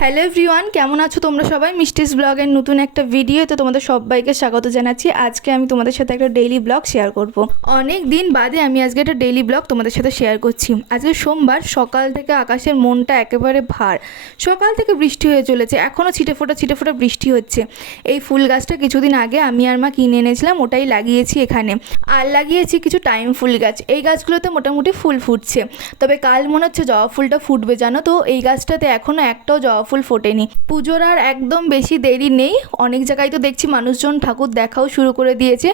Hello everyone, কেমন আছো তোমরা সবাই? মিষ্টিস ব্লগের নতুন একটা ভিডিওতে তোমাদের সবাইকে স্বাগত জানাচ্ছি। আজকে আমি তোমাদের সাথে একটা ডেইলি ব্লগ শেয়ার করব। অনেক দিন বাদে আমি আজকে একটা ডেইলি ব্লগ তোমাদের সাথে শেয়ার করছি। আজকে সোমবার, সকাল থেকে আকাশের মনটা একেবারে ভার। সকাল থেকে বৃষ্টি হয়ে চলেছে, এখনও ছিটে ফোটা বৃষ্টি হচ্ছে। এই ফুল গাছটা কিছুদিন আগে আমি আর মা কিনে এনেছিলাম, ওটাই লাগিয়েছি এখানে। আর লাগিয়েছি কিছু টাইম ফুল গাছ। এই গাছগুলোতে মোটামুটি ফুল ফুটছে, তবে কাল মনে হচ্ছে জবা ফুলটা ফুটবে, জানো তো। এই গাছটাতে এখনও একটাও জবা ফুল ফোটেনি। পুজোর আর একদম বেশি দেরি নেই। অনেক জায়গায় তো দেখছি মানুষজন ঠাকুর দেখাও শুরু করে দিয়েছে।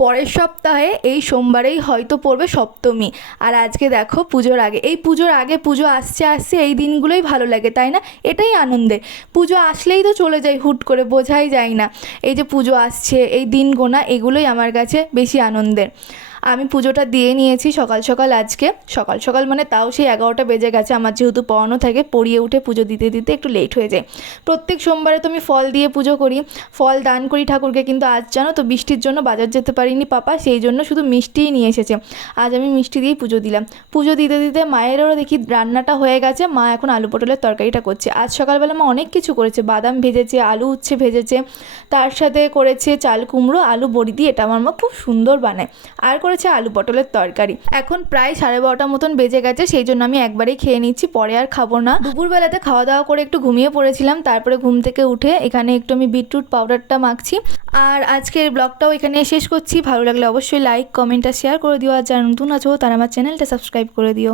পরের সপ্তাহে এই সোমবারেই হয়তো পড়বে সপ্তমী। আর আজকে দেখো পুজোর আগে, এই পুজোর আগে পুজো আসছে এই দিনগুলোই ভালো লাগে, তাই না? এটাই আনন্দের। পুজো আসলেই তো চলে যায় হুট করে, বোঝাই যায় না। এই যে পুজো আসছে, এই দিন গোনা, এগুলোই আমার কাছে বেশি আনন্দের। আমি পুজোটা দিয়ে নিয়েছি সকাল সকাল। আজকে সকাল সকাল মানে তাও সেই 11টা বেজে গেছে। আমার যেহেতু পড়ানো থাকে, পড়িয়ে উঠে পুজো দিতে দিতে একটু লেট হয়ে যায়। প্রত্যেক সোমবারে তো আমি ফল দিয়ে পুজো করি, ফল দান করি ঠাকুরকে। কিন্তু আজ জানো তো, বৃষ্টির জন্য বাজার যেতে পারিনি পাপা, সেই জন্য শুধু মিষ্টিই নিয়ে এসেছে। আজ আমি মিষ্টি দিয়েই পুজো দিলাম। পুজো দিতে দিতে মায়েরও দেখি রান্নাটা হয়ে গেছে। মা এখন আলু পটলের তরকারিটা করছে। আজ সকালবেলা মা অনেক কিছু করেছে, বাদাম ভেজেছে, আলু উচ্ছে ভেজেছে, তার সাথে করেছে চাল কুমড়ো আলু বড়ি দিয়ে, এটা আমার মা খুব সুন্দর বানায়। আর করেছে আলু পটলের তরকারি। এখন প্রায় 12:30 মতন বেজে গেছে, সেই জন্য আমি একবারেই খেয়ে নিচ্ছি, পরে আর খাবো না। দুপুরবেলাতে খাওয়া দাওয়া করে একটু ঘুমিয়ে পড়েছিলাম, তারপরে ঘুম থেকে উঠে এখানে একটু আমি বিটরুট পাউডারটা মাখছি। আর আজকের ব্লগটাও এখানে শেষ করছি। ভালো লাগলে অবশ্যই লাইক, কমেন্ট আর শেয়ার করে দিও। আর যারা নতুন আছো তারা আমার চ্যানেলটা সাবস্ক্রাইব করে দিও।